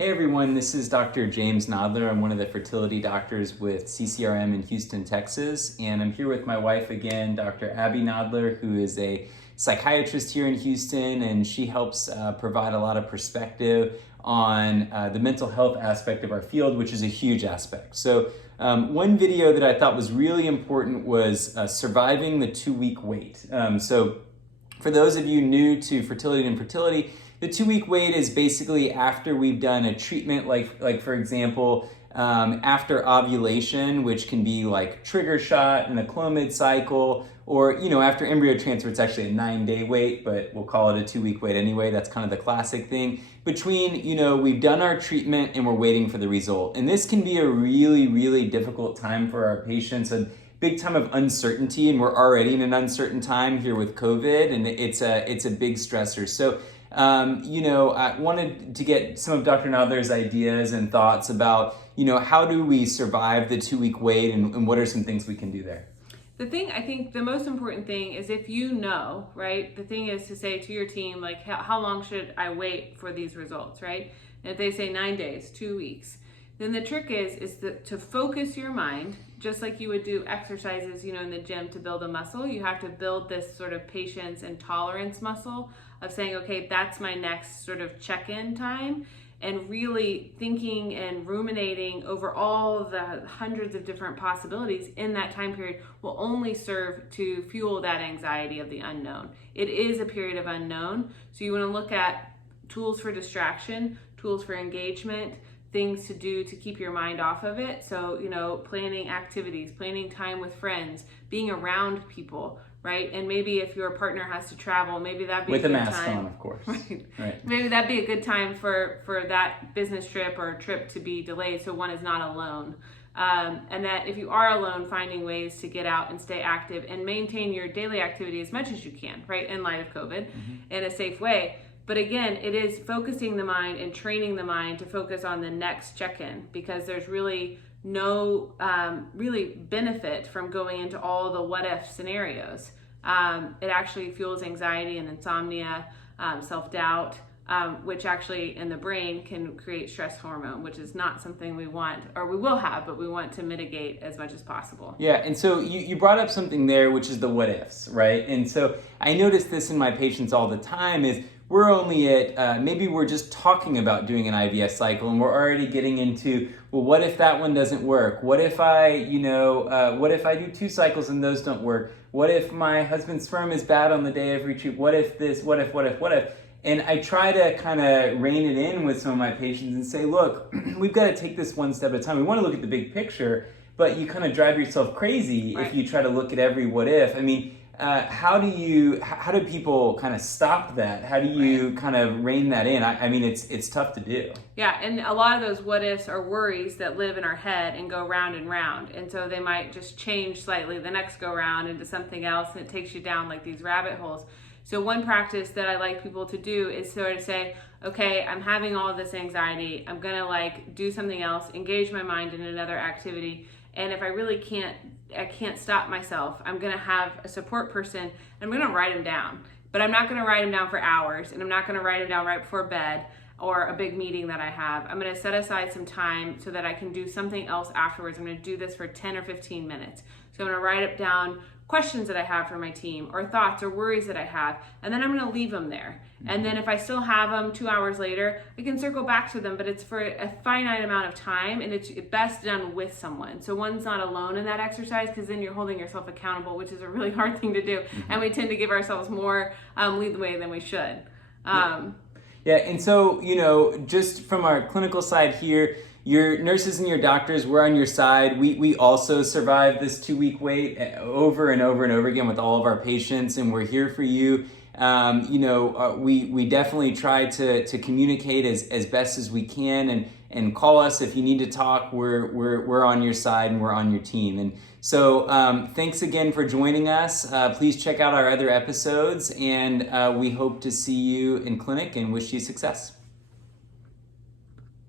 Hey everyone, this is Dr. James Nodler. I'm one of the fertility doctors with CCRM in Houston, Texas, and I'm here with my wife again, Dr. Abby Nodler, who is a psychiatrist here in Houston, and she helps provide a lot of perspective on the mental health aspect of our field, which is a huge aspect. So one video that I thought was really important was surviving the 2-week wait. So for those of you new to fertility and infertility, the 2-week wait is basically after we've done a treatment, like for example, after ovulation, which can be like trigger shot and a Clomid cycle, or after embryo transfer, it's actually a 9-day wait, but we'll call it a 2-week wait anyway. That's kind of the classic thing. Between, we've done our treatment and we're waiting for the result. And this can be a really, really difficult time for our patients, a big time of uncertainty, and we're already in an uncertain time here with COVID, and it's a big stressor. So I wanted to get some of Dr. Nodler's ideas and thoughts about, how do we survive the 2-week wait, and what are some things we can do there? I think the most important thing is if right? The thing is to say to your team, like, how long should I wait for these results, right? And if they say 9 days, 2 weeks, then the trick is to focus your mind, just like you would do exercises, in the gym to build a muscle. You have to build this sort of patience and tolerance muscle of saying, okay, that's my next sort of check-in time, and really thinking and ruminating over all the hundreds of different possibilities in that time period will only serve to fuel that anxiety of the unknown. It is a period of unknown, so you want to look at tools for distraction, tools for engagement, things to do to keep your mind off of it. So, planning activities, planning time with friends, being around people, right? And maybe if your partner has to travel, maybe that'd be with a good a mask time. on, of course. Right. Maybe that'd be a good time for that business trip or trip to be delayed, so one is not alone. And that if you are alone, finding ways to get out and stay active and maintain your daily activity as much as you can, right? In light of COVID, in a safe way. But again, it is focusing the mind and training the mind to focus on the next check-in, because there's really no really benefit from going into all the what-if scenarios. It actually fuels anxiety and insomnia, self-doubt, which actually in the brain can create stress hormone, which is not something we want, or we will have, but we want to mitigate as much as possible. Yeah, and so you brought up something there, which is the what ifs, right? And so I notice this in my patients all the time is we're only at, maybe we're just talking about doing an IVF cycle and we're already getting into, well, what if that one doesn't work? What if I do 2 cycles and those don't work? What if my husband's sperm is bad on the day of retreat? What if this, what if? And I try to kind of rein it in with some of my patients and say, look, we've got to take this one step at a time. We want to look at the big picture, but you kind of drive yourself crazy if you try to look at every what if. I mean, how do people kind of stop that? How do you kind of rein that in? I mean, it's tough to do. Yeah, and a lot of those what ifs are worries that live in our head and go round and round. And so they might just change slightly the next go round into something else, and it takes you down like these rabbit holes. So one practice that I like people to do is sort of say, okay, I'm having all this anxiety. I'm gonna do something else, engage my mind in another activity. And if I really can't stop myself, I'm gonna have a support person and I'm gonna write them down. But I'm not gonna write them down for hours, and I'm not gonna write them down right before bed or a big meeting that I have. I'm gonna set aside some time so that I can do something else afterwards. I'm gonna do this for 10 or 15 minutes. So I'm gonna write it down questions that I have for my team, or thoughts or worries that I have, and then I'm gonna leave them there. And then if I still have them 2 hours later, I can circle back to them, but it's for a finite amount of time, and it's best done with someone. So one's not alone in that exercise, because then you're holding yourself accountable, which is a really hard thing to do. And we tend to give ourselves more leeway than we should. Yeah, and so, just from our clinical side here, your nurses and your doctors, we're on your side. We also survived this 2-week wait over and over and over again with all of our patients, and we're here for you. We definitely try to communicate as best as we can, and call us if you need to talk. We're on your side and we're on your team. And so thanks again for joining us. Please check out our other episodes, and we hope to see you in clinic and wish you success.